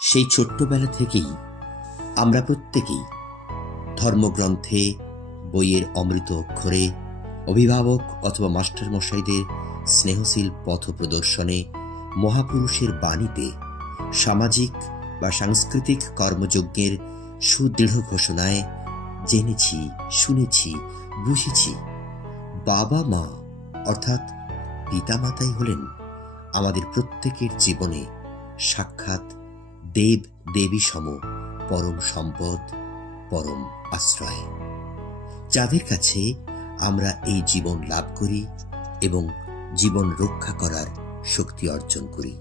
সেই ছোট্টবেলা থেকেই আমরা প্রত্যেকেই ধর্মগ্রন্থে, বইয়ের অমৃত অক্ষরে, অভিভাবক অথবা মাস্টারমশাইদের স্নেহশীল পথ প্রদর্শনে, মহাপুরুষের বাণীতে, সামাজিক বা সাংস্কৃতিক কর্মযজ্ঞের সুদৃঢ় ঘোষণায় জেনেছি, শুনেছি, বুঝেছি বাবা মা অর্থাৎ পিতামাতাই হলেন আমাদের প্রত্যেকের জীবনে সাক্ষাৎ দেব দেবী সম পরম সম্পদ, পরম আশ্রয়, যাদের কাছে আমরা এই জীবন লাভ করি এবং জীবন রক্ষা করার শক্তি অর্জন করি।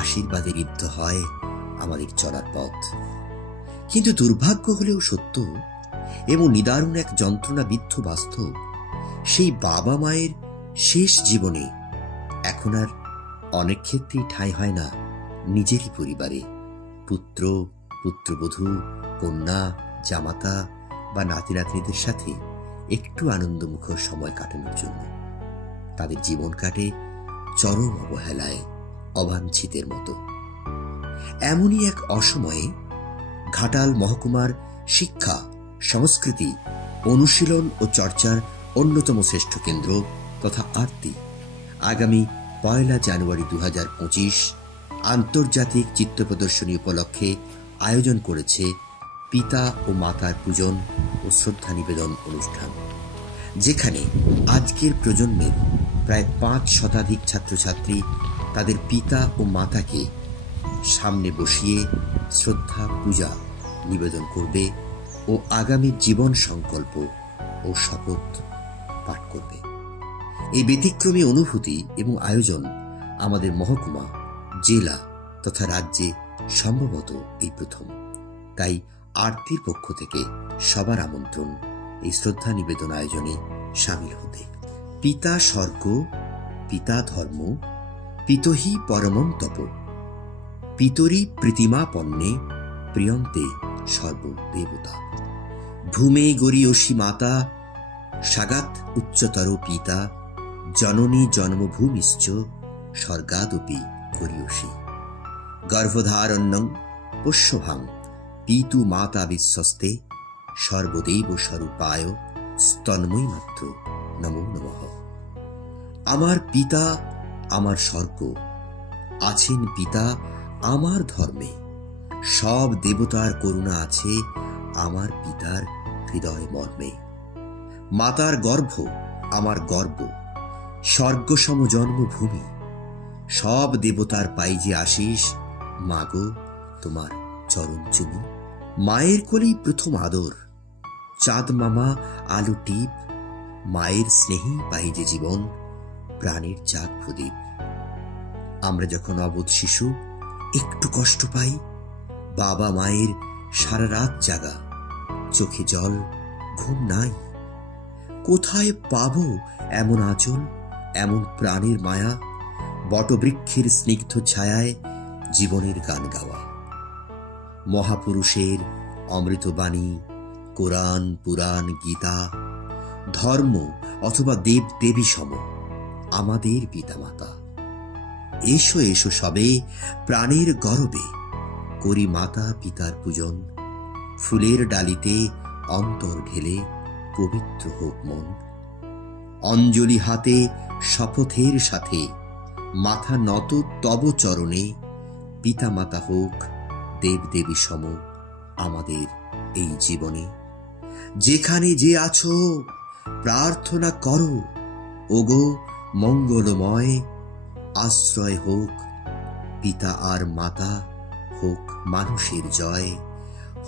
আশীর্বাদে ঋদ্ধ হয় আমাদের চলার পথ। কিন্তু দুর্ভাগ্য হলেও সত্য এবং নিদারুণ এক যন্ত্রণাবিদ্ধ বাস্তব, সেই বাবা মায়ের শেষ জীবনে এখন আর অনেক ক্ষেত্রেই ঠাঁই হয় না নিজেরই পরিবারে, পুত্র, পুত্রবধূ, কন্যা, জামাতা বা নাতি নাতনিদের সাথে একটু আনন্দমুখর সময় কাটানোর জন্য। তাদের জীবন কাটে চরম অবহেলায়, অবাঞ্ছিতের মতো। এমনই এক অসময়ে ঘাটাল মহকুমার শিক্ষা, সংস্কৃতি, অনুশীলন ও চর্চার অন্যতম শ্রেষ্ঠ কেন্দ্র তথা আরতি আগামী 1 জানুয়ারি 2025 আন্তর্জাতিক চিত্র প্রদর্শনী উপলক্ষে আয়োজন করেছে পিতা ও মাতার পূজন ও শ্রদ্ধা নিবেদন অনুষ্ঠান, যেখানে আজকের প্রজন্মের প্রায় 5 শতাধিক ছাত্রছাত্রী তাদের পিতা ও মাতাকে সামনে বসিয়ে শ্রদ্ধা, পূজা নিবেদন করবে ও আগামী জীবন সংকল্প ও শপথ পাঠ করবে। এই ব্যতিক্রমী অনুভূতি এবং আয়োজন আমাদের মহকুমা, জেলা তথা রাজ্যে সম্ভবত এই প্রথম। তাই আরতির পক্ষ থেকে সবার আমন্ত্রণ এই শ্রদ্ধা নিবেদন আয়োজনে সামিল হতে। পিতা স্বর্গ, পিতা ধর্ম, পিতহি পরমম তপ, পিতরি প্রীতিমা পণ্যে প্রিয়ন্তে সর্বদেবতা। ভূমে গরীয়সী মাতা, সাগাত উচ্চতর পিতা, জননী জন্মভূমিশ্চ স্বর্গাদপি গরীয়সী। গর্ভধারণ্যং পোষ্যভাং পিতু মাতা বিশ্বস্তে, সর্বদেব স্বরূপায় স্তন্ময়ী মাত্র নমো নমঃ। আমার পিতা আমার স্বর্গ, আছেন পিতা আমার ধর্মে, সব দেবতার করুণা আছে আমার পিতার হৃদয় মর্মে। মাতার গর্ভ আমার গর্ব, স্বর্গসম জন্মভূমি, সব দেবতার পাই যে আশিস, মাগো তোমার চরণ চুমি। মায়ের কোলেই প্রথম আদর, চাঁদ মামা আলো টিপ, মায়ের স্নেহেই পাই যে জীবন, প্রাণের চাঁদ প্রদীপ। আমরা যখন অবোধ শিশু একটু কষ্ট পাই, বাবা মায়ের সারা রাত জাগা, চোখে জল, ঘুম নাই। কোথায় পাবো এমন আঁচল, এমন প্রাণের মায়া, বটবৃক্ষের স্নিগ্ধ ছায়ায় জীবনের গান গাওয়া। মহাপুরুষের অমৃতবাণী, কোরআন, পুরাণ, গীতা, ধর্ম অথবা দেব দেবী সম আমাদের পিতামাতা। এসো এসো সবে প্রাণের গরবে, করি মাতা পিতার পূজন। ফুলের ডালিতে অন্তর ঢেলে পবিত্র হোক মন। অঞ্জলি হাতে শপথের সাথে মাথা নত তব চরণে, পিতা মাতা হোক দেব দেবী সম আমাদের এই জীবনে। যেখানে যে আছো প্রার্থনা করো, ওগো মঙ্গলময়। আশ্রয় হোক পিতা আর মাতা, হোক মানুষের জয়,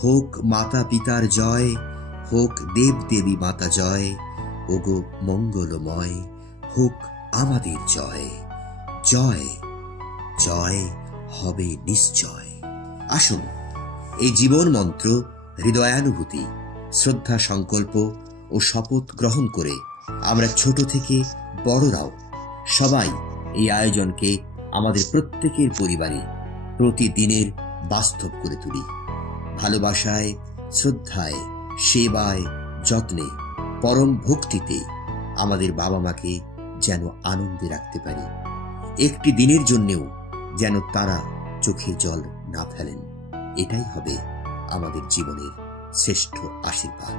হোক মাতা পিতার জয়, হোক দেব দেবী মাতা জয়। ওগো মঙ্গলময়, হোক আমাদের জয়, জয় জয় হবে নিশ্চয়। আসুন এই জীবন মন্ত্র, হৃদয়ানুভূতি, শ্রদ্ধা, সংকল্প ও শপথ গ্রহণ করে আমরা ছোট থেকে বড়রাও সবাই এই আয়োজনকে আমাদের প্রত্যেকের পরিবারে প্রতিদিনের বাস্তব করে তুলি। ভালোবাসায়, শ্রদ্ধায়, সেবায়, যত্নে, পরম ভক্তিতে আমাদের বাবা মাকে যেন আনন্দে রাখতে পারি। একটি দিনের জন্যেও যেন তারা চোখে জল না ফেলেন, এটাই হবে আমাদের জীবনের শ্রেষ্ঠ আশীর্বাদ।